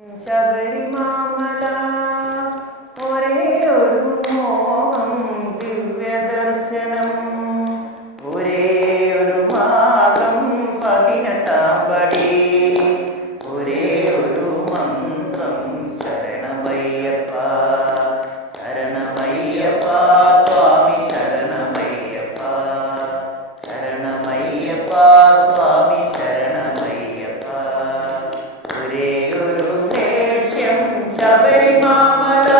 ശബരിമാമല ഒരേ ഒരു മോഹം ദിവ്യദർശനം ഒരേ ഒരു മാർഗം 18-ാം പടി ഒരേ ഒരു മന്ത്രം ശരണമയ്യപ്പ ശരണമയ്യപ്പ സ്വാമി ശരണമയ്യപ്പ ശരണമയ്യപ്പ സ്വാമി ശരണമയ്യപ്പ ഒരേ ഒരു ലക്ഷ്യം ശബരിമാമല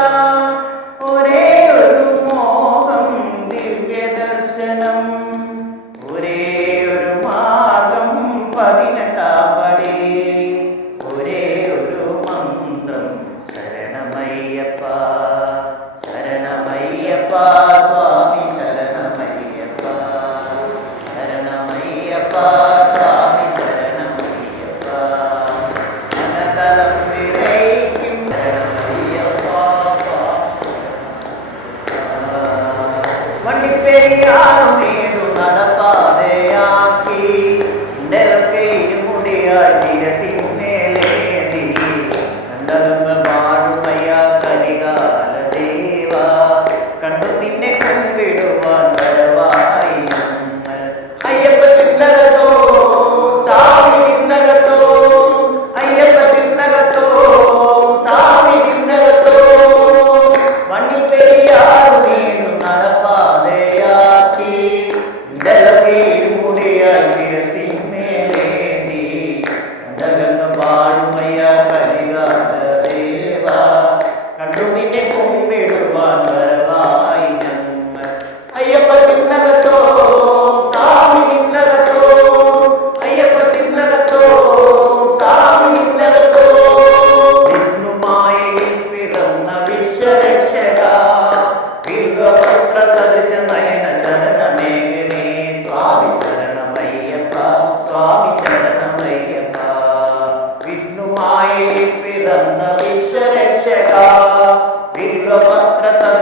ഒരേ ഒരു മോഹം ദിവ്യദർശനം ഒരേ ഒരു മാർഗം 18-ാം പടി ഒരേ ഒരു മന്ത്രം ശരണമയ്യപ്പ ശരണമയ്യപ്പ സ്വാമി ശരണമയ്യപ്പ ശരണമയ്യപ്പ സ്വാമി ശരണമയ്യപ്പ അനന്തരം വിരയിക്കും ശരണമയ്യപ്പ വണ്ടിപ്പെരിയാറും നീണ്ടു നടപ്പാതയാക്കി ഇണ്ടലൊക്കെ ഇരുമുടിയ ശിരസിന്മേലേന്തി കണ്ടകങ്ങൾ പാടുമയ്യ കലികാല ദേവ കണ്ടു നിന്നെ കുമ്പിടുവാൻ വരവായി ഞങ്ങൾ അയ്യപ്പ തിന്നകത്തോ സ്വാമി തിന്നകത്തോ അയ്യപ്പ തിന്നകത്തോ സ്വാമി തിന്നകത്തോ വണ്ടിപ്പെരിയാറു നീണ്ടു നടപ്പാതയാക്കി ഇണ്ടലൊക്കെ ഇരുമുടിയ ശിരസിന്മേലേന്തി കണ്ടകങ്ങൾ പാടുമയ്യ കലികാല ദേവ കണ്ടു നിന്നെ കുമ്പിടുവാൻ വരവായി ഞങ്ങൾ അയ്യപ്പ തിന്നകത്തോ സ്വാമി തിന്നകത്തോ അയ്യപ്പ തിന്നകത്തോ സ്വാമി തിന്നകത്തോ വിഷ്ണുമായയിൽ പിറന്ന വിശ്വരക്ഷക ബിംബപുത്ര സദൃശ നയന ശരണമേഘമേ സ്വാമി ശരണമയ്യപ്പ സ്വാമി ശരണമയ്യപ്പ വിഷ്ണുമായയിൽ പിറന്ന വിശ്വരക്ഷക ബിംബപുത്ര സദൃശ